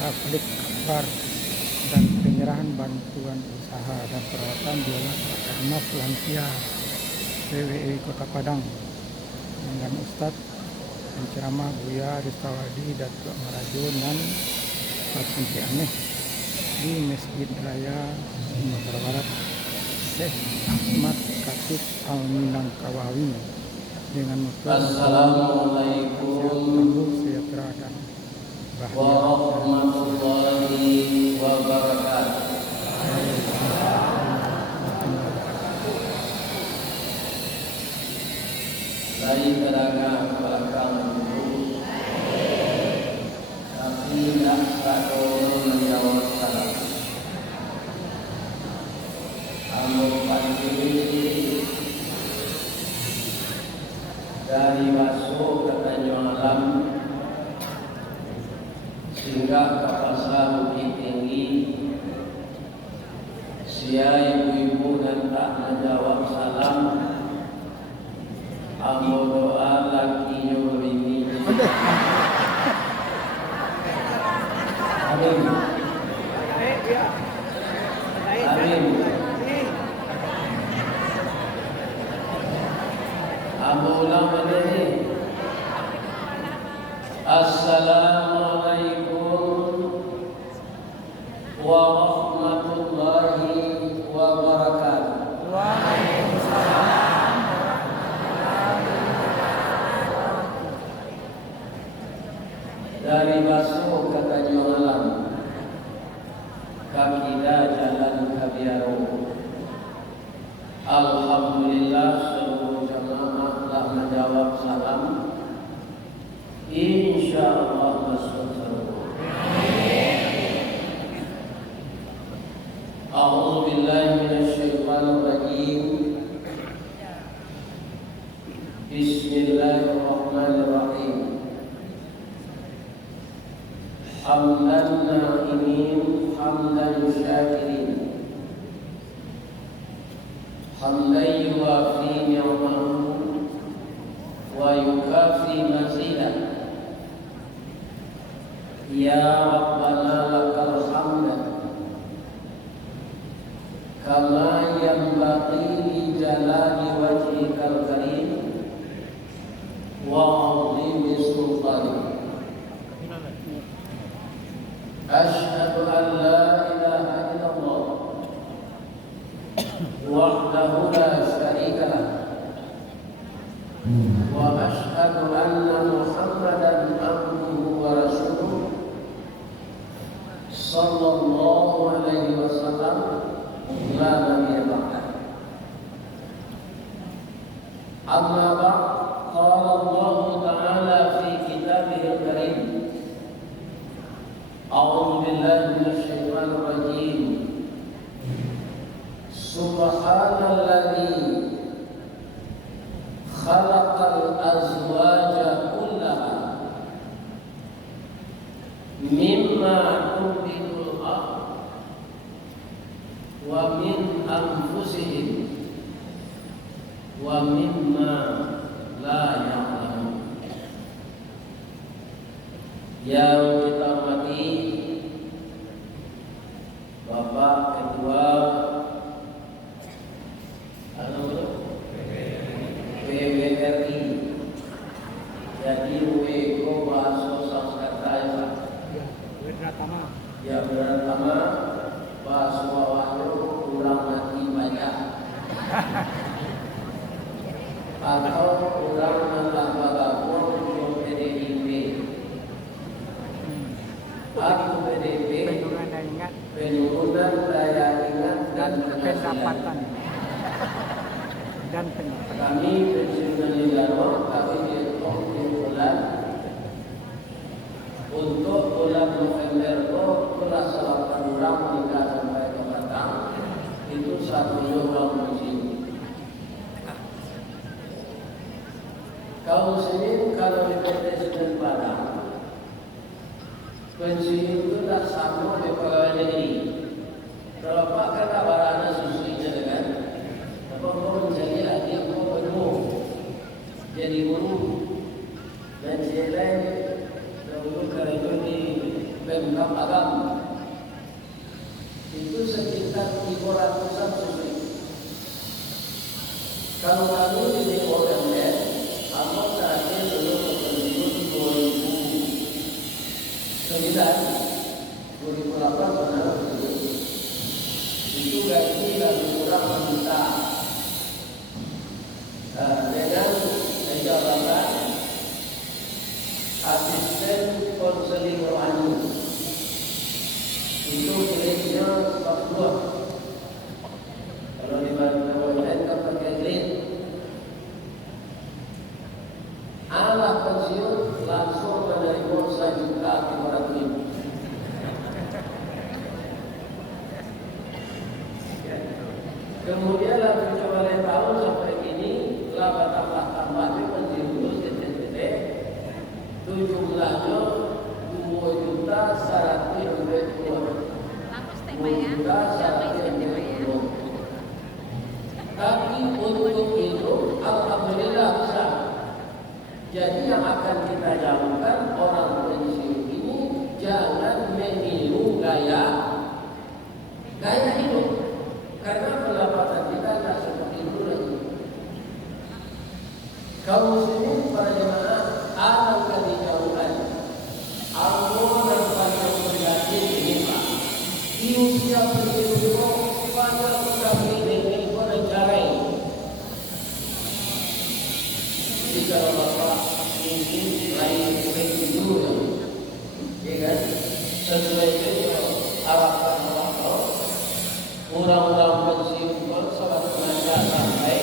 tablik akbar dan penyerahan bantuan usaha dan perawatan biaya Karmaf lansia PWI Kota Padang dengan Ustadz penceramah Buya Ristawadi Datuk Marajun dan Pak Aneh di Masjid Raya Sumatera Barat Syekh Ahmad Khatib Al-Minangkawi dengan moto Assalamualaikum sejahtera dan bahagia warahmatullahi wabarakatuh. Dari terangan belakang lurus, tapi tak satu menjawab salam. Amo pagi dari masuk ke Tanjung Alam sehingga ke Pasar Bukit Tinggi, sia ibu-ibu dan tak menjawab salam. Amo doa laki bini. Amin. Amin. Amo ulama ini. Assalamualaikum warahmatullahi wabarakatuh. Dari masuk ke Tanjung Alam, Kakida Jalan Kabiaro. Alhamdulillah seluruh jamaah telah menjawab salam. InsyaAllah masuk surga. A'udzu billahi minasyaitonir rajim. Bismillahirrahmanirrahim. Hamdan na'imin, hamdan syakirin, hamdan yuwafi ni'amahu wa yukafi mazidah. Ya Rabbana lakal hamd kama yanbaghi li jalali wajhikal karim wa 'azimi sultanik. Asyhadu an la ilaha illallah wahdahu la syarika lah wa asyhadu anna Muhammadan abduhu wa rasuluh sallallahu alaihi wasallam la nabiyya ba'dah. Amma ba'd, qala Allah ta'ala fi kitabihil karim. A'udzu billahi minasyaitonir rajim. Subhanalladzi khalaqal azwaja kullaha mimma tunbitul ardh wa min anfusihim wa mimma la ya'lamun. Yang kita hormati Bapak Ketua PWRI, jadi Weko Baso Saskataya ya beratama Baso Wahyo kurang mati banyak atau kurang menambah untuk PDIP atau PDP penurunan daya ingat dan pendapatan. Kami pensiunan Ligano, kami dihitung di bulan untuk bulan November itu telah selatan orang hingga sampai ke Batang itu 1 orang pensiun. Kaum muslimin kalau di PT Semen Padang pensiun itu tak sama di pegawai negeri. Kalau Pak kan kabarana susuinya dengan apa kau menjadi lagi kau penuh jadi guru dan jelek dahulu kalau di Pemkab Agama. Itu sekitar 300-an susui. Kalau kami di OMN, Ahmad terakhir belum berkunjung 2009, 2008 pernah berkunjung. Itu gaji lebih kurang juta. Dengan jabatan asisten konseling rohani. Itu grade-nya 42. Kalau di Banten kan pakai grade. Anak pensiun langsung menerima 1.500.000. Kemudian lah mencoba tahun sampai kini lah tambah pensiun dulu CCTD. Itu jumlahnya 2.100.000. Tapi untuk itu alhamdulillah bisa. Jadi yang akan kita jauhkan orang pensiun ini jangan meniru gaya hidup, karena pendapatan kita tidak seperti itu lagi. Kaum muslimin para jemaah alangkah dijauhkan Allah dan panjang berganti ini Pak. Di usia begitu banyak sekali dengan perencanaan. Jika Bapak ingin lain tidur, ya kan? Sesuai dengan harapan Allah, orang-orang pensiun bersama tenaga sampai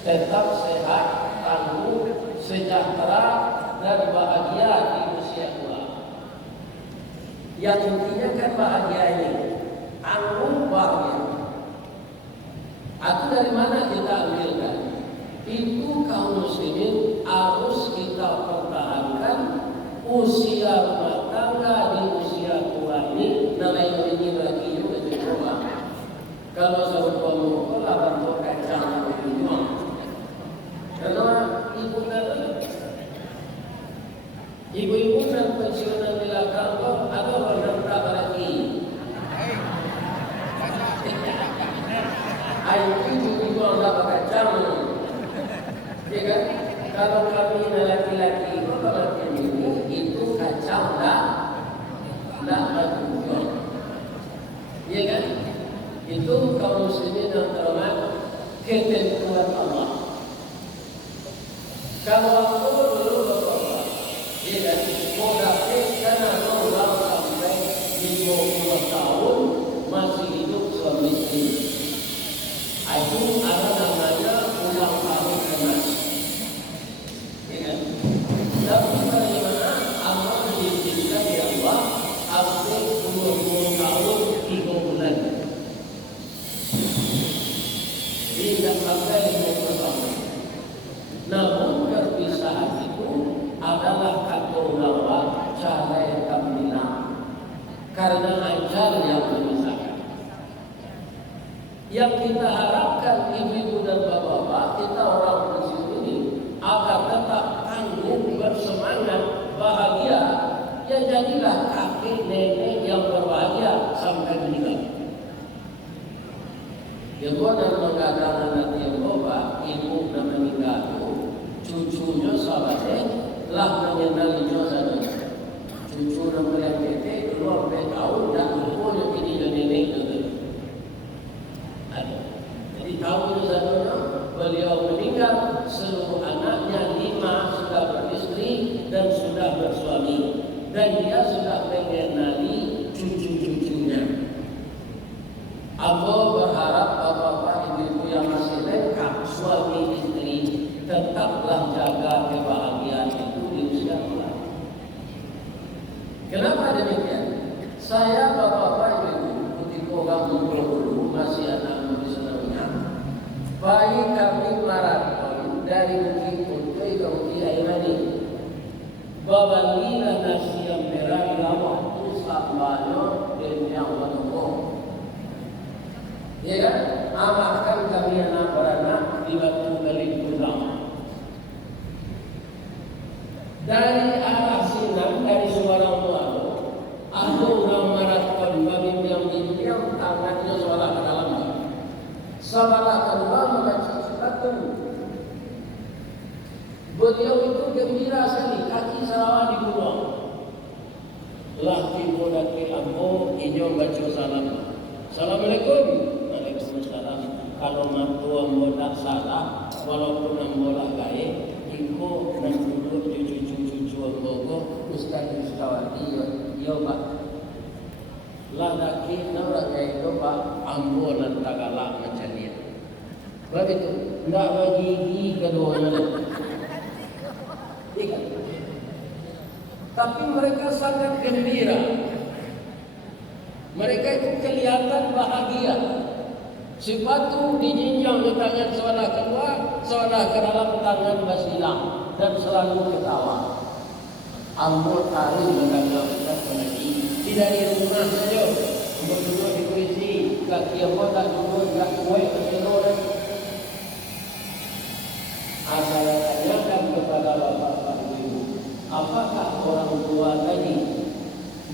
tetap sehat, tangguh, sejahtera dan bahagia di usia tua. Yang intinya kan bahagia ini, tangguh bahagia. Atau dari mana kita ambilkan? Itu kaum muslimin harus kita pertahankan usia rumah tangga di usia tua ini. Namanya ini lagi juga coba. Kalau saya bertemu lah bantu kacang itu, karena ibu-ibu dan pensiunan belakang ada orang tak lagi. Ayo ibu-ibu orang kacang. Ya kan? Kalau kami laki-laki ini itu kacau dah maju. Ya kan? Itu kaum muslimin yang terhormat ketentuan Allah. Kalau aku dulu berdoa, ya kan? Mau dapat karena orang sampai 50 tahun masih hidup suami istri. Itu ada namanya ulang tahun emas. Tapi bagaimana Allah diizinkan ya Allah sampai 20 tahun 3 bulan. Tidak sampai 50 tahun. Namun perpisahan itu adalah kata ulama cara yang kambina. Karena ajal yang memisahkan. Yang kita harapkan ibu-ibu dan bapak-bapak, kita orang pensiun ini agar tetap tangguh, bersemangat, bahagia, ya jadilah kakek nenek yang berbahagia sampai meninggal. Ya dan mengatakan nanti yang bapak, ibu dan meninggal itu, cucunya sahabatnya telah mengenalinya sana. Cucu dan melihat kakek keluar sampai tahun dan umurnya ini dan nenek itu. Jadi tahun satunya beliau meninggal, seluruh anaknya 5 sudah beristri dan sudah bersuami, dan dia sudah mengenali cucu-cucunya. Aku berharap bapak-bapak ibu-ibu yang masih lengkap suami istri tetaplah jaga kebahagiaan itu di usia tua. Kenapa demikian? Saya bapak-bapak ibu-ibu ketika orang dulu masih anak bayi kami maraton dari Bukit Putih ke Bukit Airani. Babalilah nasi yang merah lama itu samanya dan yang menunggu. Ya kan? Amalkan kami anak beranak di Batu Galih Pulang. Dari arah Sinan, dari Subarang Muaro, Ada orang maraton berbincang-bincang tangannya seolah ke dalamnya. Sabalah kedua membaca sepatu. Beliau itu gembira sekali, kaki sarawak dibuang. Laki muda ke ambo, inyo baca salam. Assalamualaikum. Waalaikumsalam. Kalau mantu ambo tak salah, walaupun ambo lah gaib, iko dan duduk cucu-cucu ambo Ustaz Ustawati yo pak. Lah laki orang gaib yo pak, ambo dan tagalak macam ni. Begitu, tidak bagi keduanya. Tapi mereka sangat gembira. Mereka itu kelihatan bahagia. Sepatu dijinjang di tangan seorang kedua, seorang ke dalam tangan basilang dan selalu ketawa. Ambo tarik menanggal dan menanti. Tidak di rumah saja. Berdua di kursi, kaki ambo tak duduk, tak kue, berseluruh dan saya tanyakan kepada bapak ibu, apakah orang tua tadi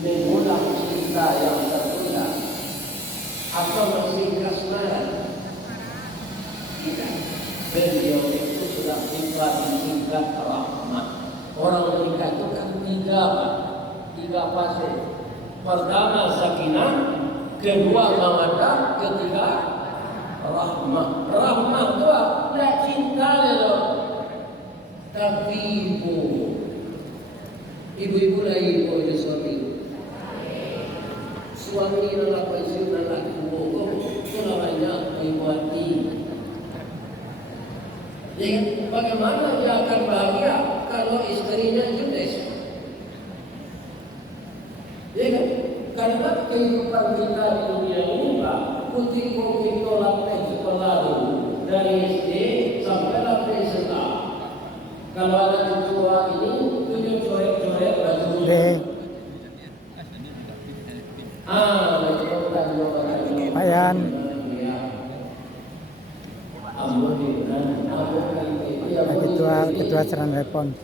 mengulang cerita yang tertunda atau masih kasmaran? Tidak. Beliau itu sudah tiba di tingkat rahmat. Orang menikah itu kan tiga fase. Pertama sakinah, kedua mawaddah, ketiga rahmah. Rahmah itu tidak cinta loh. Tapi ibu lagi boleh suami. Suami adalah pensiun anak ibu. Itu namanya ibu hati. Jadi bagaimana dia akan bahagia kalau istrinya judes? Ya kan? Karena kehidupan kita di dunia ini Pak, putih-putih tolak sekolah dulu dari SD sampai sampai SMA. Kalau ada tua ini, tujuh coret-coret baju. Ayan. Ketua seran telepon.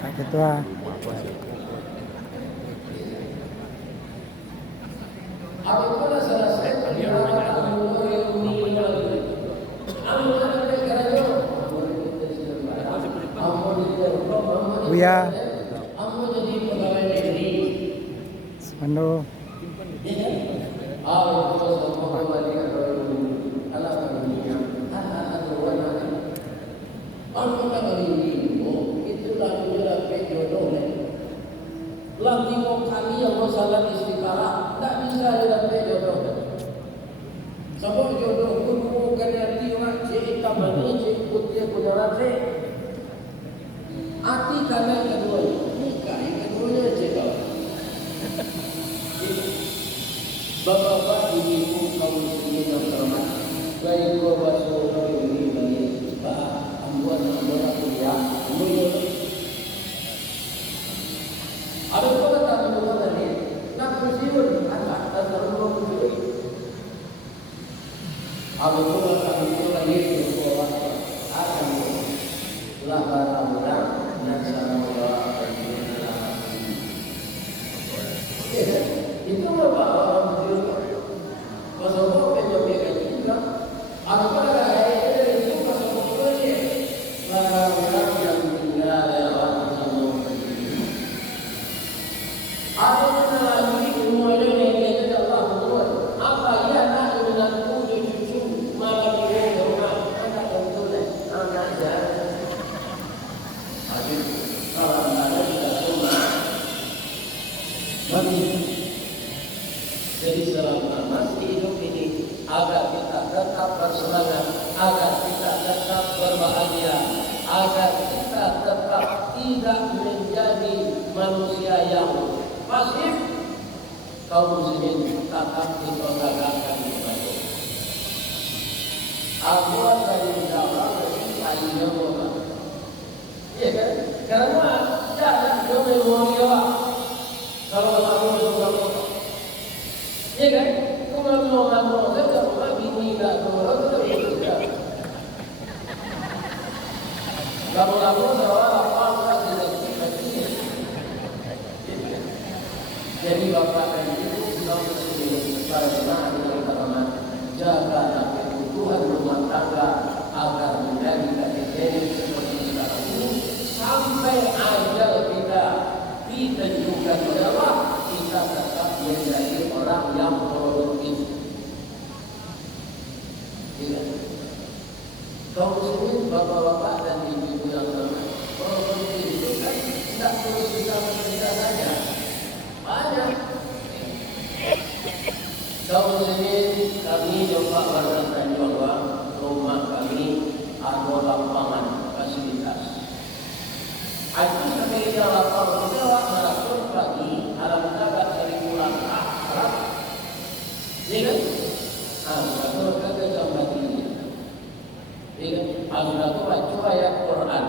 Pak Ketua. Buya. Sepenuh. Lagi mau kami yang mau salat istiqarah, tak bisa dapat jodoh. Sebab jodoh pun bukan yang tiup, cik tamani, cik putih punya rasa. Hati kanan kedua, nikah yang keduanya cik kau. Bapak-bapak, ibu, kaum muslimin yang terhormat, baik gua basuh kau ini bagi Pak Ambuan kuliah, mulia. Ada pula tak menurut tadi, nak bersiul anak dan terlalu bersiul. Ada pula tak menurut lagi berkuat akan lah barang-barang dan sama itu apa orang bersiul? Pasal apa penjamikan juga? Ada pula kaya itu pasal apa dia? Barang-barang yang tinggal lewat ada yang lagi semuanya yang dia Allah betul. Apa ia nak menantu cucu malam ini rumah anak betul anak jalan. Aduh, kalau ada tidak semua. Jadi selama masih hidup ini agar kita tetap bersemangat, agar kita tetap berbahagia, agar kita tetap tidak menjadi manusia yang pasif, kaum muslimin tetap diperagakan ibadah. Abuat dari dalam akhirnya bola. Iya kan? Karena jangan jauh memori kalau kamu suka bola. Iya kan? Kalau mau saja bola bini tak bola tidak boleh. Lalu bahwa lapang tidak seperti jadi bapak dan ibu kita mesti bersama dengan jaga kebutuhan rumah tangga agar menjadi kategori seperti sekarang ini sampai ajal kita ditentukan oleh Allah, kita tetap menjadi orang yang produktif. Kaum muslimin, bapak-bapak dan ibu-ibu yang terhormat, produktif itu kan tidak terus bisa bekerja saja. Banyak. Kaum muslimin, kami coba berdasarkan bahwa rumah kami ada lapangan fasilitas. Itu sebagai lapangan kita melakukan pagi alam tabat dari pulang akhirat. Ya kan? Satu kata jambatan ini. Ya kan? Aku baca ayat Quran.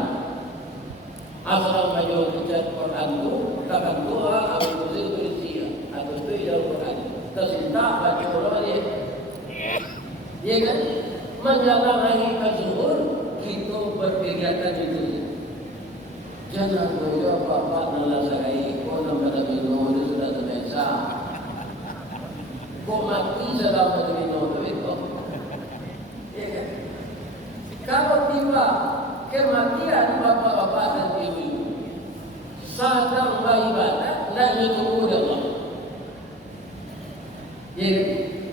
Asal baca Quran itu kata doa aku berisia atau itu dalam Quran. Tersinta baca Quran ya. Ya kan? Menjelang hari zuhur kita berkegiatan itu. Jangan bodoh bapak nalasakai kau nampak minum itu sudah terbiasa. Kau mati selama minum itu. Ya kan? Kalau tiba kematian bapak-bapak dan ibu sedang beribadah, tidak ditunggu Allah. Jadi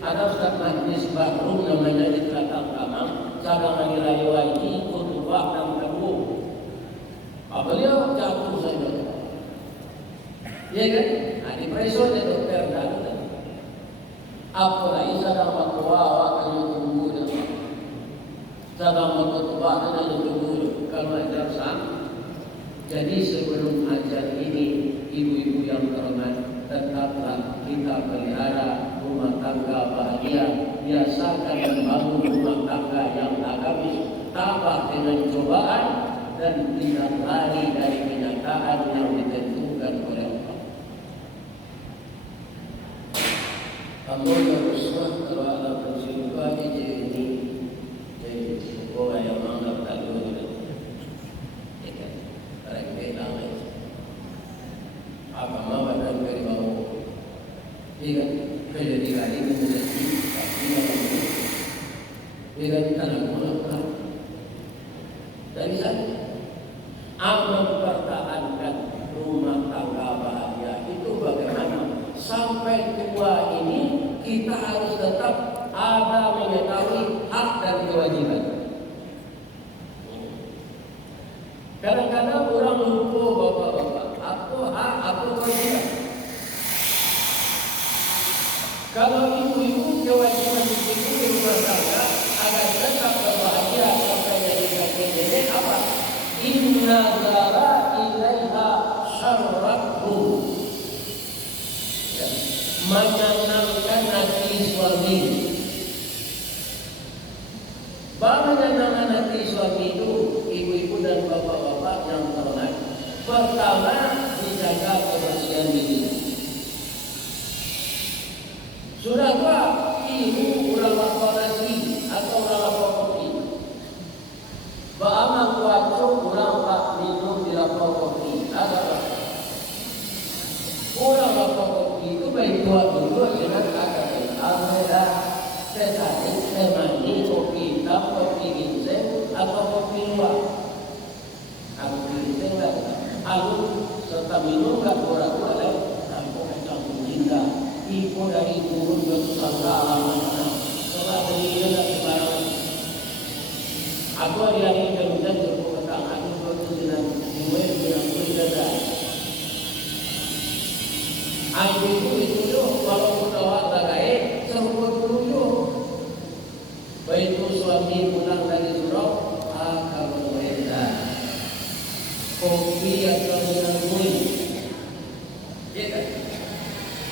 ada Ustaz majlis baru namanya di Telatak Kamang, sedang hari raya wajib khutbah dan tangguh. Beliau jatuh saja. Ya kan? Di presor dia dokter dan apalagi sedang berkuah akan tunggu dan sedang berkuah akan tunggu kalau ada sah. Jadi sebelum ajar ini, ibu-ibu yang terhormat, tetaplah kita pelihara rumah tangga bahagia, biasakan membangun rumah tangga yang agamis, tabah dengan cobaan dan tidak lari dari kenyataan yang ditentukan oleh Allah. Allah bersuah kalau Allah bersuah ini jadi orang yang menganggap tak dulu. Ya kan? Mereka tahu apa mau dan dari bawah. Ya kan? Kejadian ini menjadi tapi yang ya kan? Tanah mulai dari sana. Mempertahankan rumah tangga bahagia itu bagaimana? Sampai tua ini kita harus tetap ada mengetahui hak dan kewajiban. Kadang-kadang orang lupa bapak-bapak, apa hak, apa kewajiban. Kalau ibu-ibu kewajiban ibu di rumah tangga agar tetap berbahagia sampai jadi kakek apa? Inna zara ilaiha syarrathu, menyenangkan hati suami. Menyenangkan hati suami itu ibu-ibu dan bapak-bapak yang terhormat. Pertama, dijaga kebersihan diri. Sudah tua, ibu ulang lapor nasi atau ulang lapor kopi. Ba'amak wajib ulang tak minum di lapor kopi. Ada ulang lapor kopi itu baik buat dulu dengan ada tetapi temani kopi hitam, kopi ginseng atau kopi luwak. Kopi ginseng lah. Lalu serta minum tak kurang-kurang lah. Aku campur cinta. Ibu dari turun ke Nusantara mana? Setelah beliau dan sembarang. Aku hari-hari kemudian berpekatan. Aku berkenan mulai dengan berjalan. Ibu itu walaupun awak bagai seruput dulu. Baik suami pulang dari surau, akan berbeda. Kopi atau dengan kuih. Ya kan?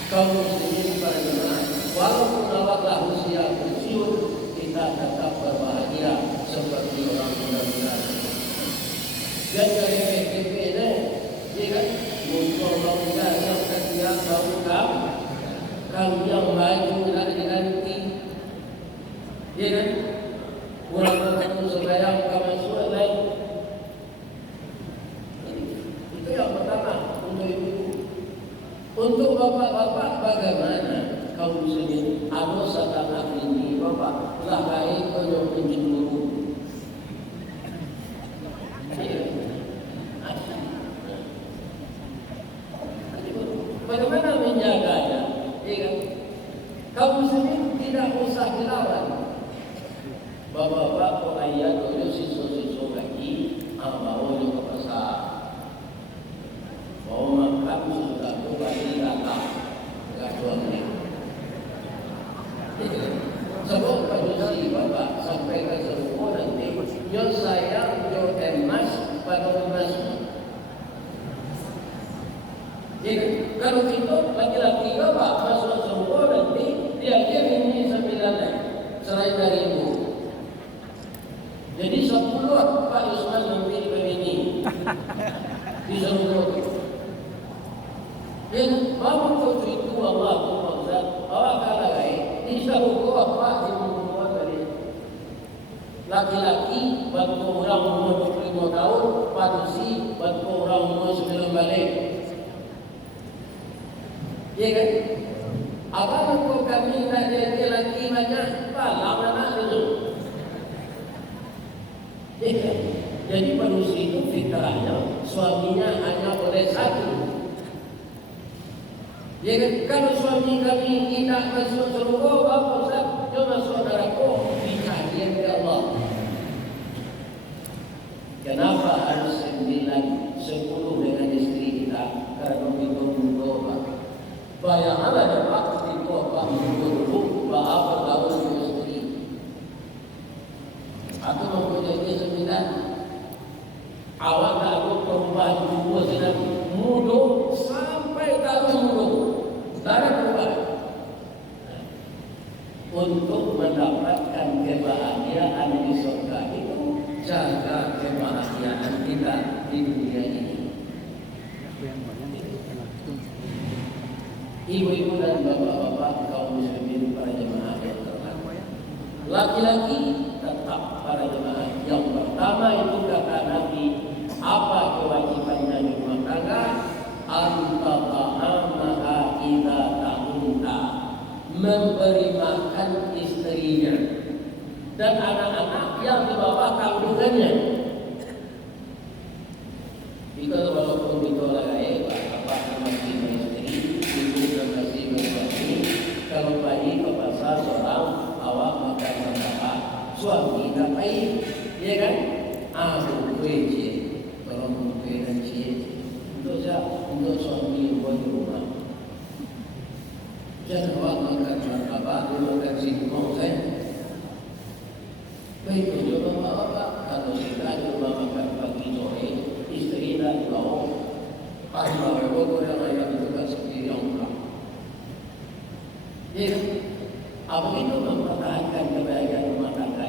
Kaum muslimin pada jemaah, walaupun awaklah usia pensiun, kita tetap berbahagia seperti orang muda-muda. Dan dari PKP ini, ya kan? Untuk orang muda yang setia tahu kami yang maju dan diganti. Ya kan? Orang bertemu sebayang kami suai lain. muslimin anu sakang akhiri Bapak lah kae koyo pencemburu. Bagaimana menjaganya? Ya kan? Kaum muslimin tidak usah dilawan. Bapak-bapak kok ayat koyo siswa-siswa lagi mau ke pasar. Mau makan sudah kembali datang. Enggak suami. Sebab manusia Bapak sampai ke semua nanti yo sayang yo emas pada emas. Jadi kalau itu laki-laki Bapak masuk semua nanti dia ini 9 selain dari ibu. Jadi 10 Pak Yusman memberi begini di semua. Dan bapak waktu itu Allah Muhammad bawa kalai bisa buku apa di buku dari laki-laki bantu orang umur 25 tahun, padusi bantu orang umur 9 balik. Iya kan? Apa kau kami nak jadi laki banyak palang anak itu? Iya kan? Jadi manusia itu fitrahnya suaminya hanya boleh satu. Ya kan? Kalau suami kami tidak masuk surga, apa Ustaz? Dia masuk neraka. Dicari oleh Allah. Kenapa harus 9, 10 dengan istri kita? Karena itu Pak. Bayangkanlah ya Pak, ketika Pak menurut apa tahun istri. Aku mempunyai 9. Awak tak ada perubahan tubuh sedang muda sampai tahun muda. Darah berubah. Untuk mendapatkan kebahagiaan di surga itu, jaga kebahagiaan kita di dunia ini. Ibu-ibu dan bapak-bapak kaum muslimin para jemaah yang terhormat. Laki-laki tetap para jemaah. Yang pertama itu kata Nabi, apa kewajibannya di rumah tangga? Anta'amaha idza ta'unta, memberi makan istrinya dan anak-anak yang di bawah kandungannya. Jika walaupun ditolak bapak masih istri, ibu dan masih suami, kalau bayi ke pasar seorang awak makan sama suami tak baik, ya kan? Aku kue tolong kue dan untuk siapa? Untuk suami buat rumah. Jangan awak makan martabak, dia makan singkong saya. Baik juga bapak, kalau kita di rumah makan pagi sore, istri dah dibawa. Pas bawa orang ayam itu tak sendiri yang pulang. Ya, apa itu mempertahankan kebahagiaan rumah tangga?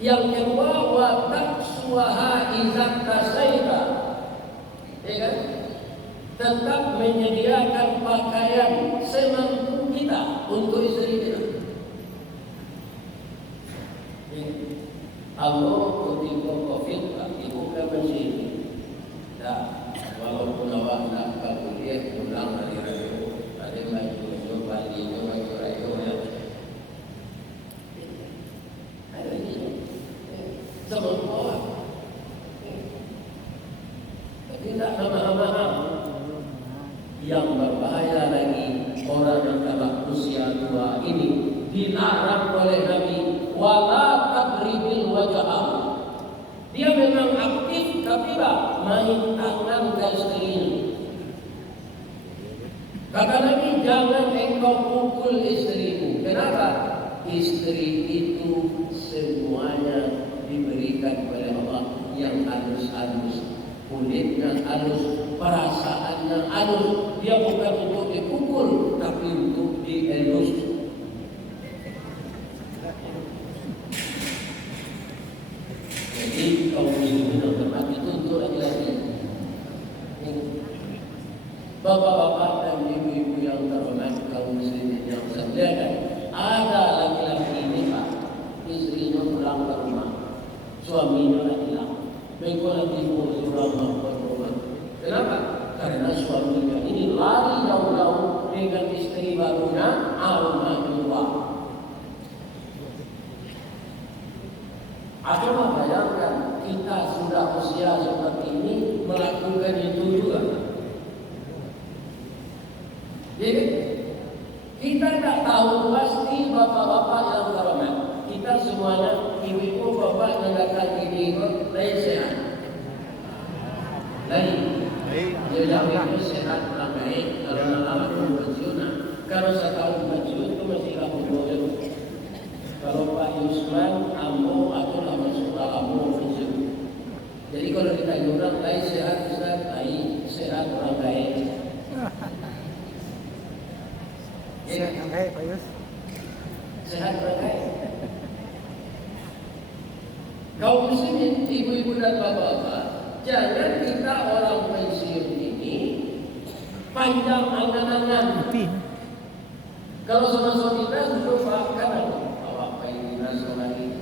Yang kedua, wa taqsuha izat tasaita. Ya kan? Tetap menyediakan pakaian semampu kita untuk istri kita. Allah ketika COVID ibu kan masih dah walaupun awak nak kuliah pulang dari radio ada baju Bali baju radio ya ada ini semua orang tapi tak mahal-mahal. Yang berbahaya lagi orang yang dalam usia tua ini dilarang oleh Nabi wala taqribil wajah. Dia memang aktif tapi main tangan ke istrinya. Kata Nabi, jangan engkau pukul istrimu. Kenapa? Istri itu semuanya diberikan oleh Allah yang halus-halus, kulitnya halus, perasaannya halus. Dia bukan untuk dipukul, tapi untuk dielus. Jadi kaum muslimin yang terhormat itu untuk laki-laki. Bapak-bapak dan ibu-ibu yang terhormat, kaum muslimin yang saya muliakan, ada laki-laki ini Pak, istrinya pulang ke rumah, suaminya hilang. Mereka lagi surah ke rumah. Kenapa? Karena suaminya ini lari jauh-jauh dengan istri baru sab'una al-ma'luwah. Aku membayangkan kita sudah usia seperti ini melakukan itu juga. Jadi kita tak tahu pasti bapak-bapak yang terhormat. Kita semuanya ibu-ibu bapak yang datang ini lain sehat. Lain. Jadi itu sehat kurang baik kalau malam pensiunan. Kalau setahun pensiun itu mesti kamu boleh. Kalau Pak Yusman, Ambo atau lama suka Ambo pensiun. Jadi kalau ditanya orang lain sehat, Ustaz, baik, sehat orang baik. Sehat baik, Pak Yus. Sehat orang baik. Kaum muslimin, ibu-ibu dan bapak-bapak, jangan kita orang pensiun ini panjang angan-angan. Kalau sama-sama kita sudah kanan. Bapak ini nasional ini.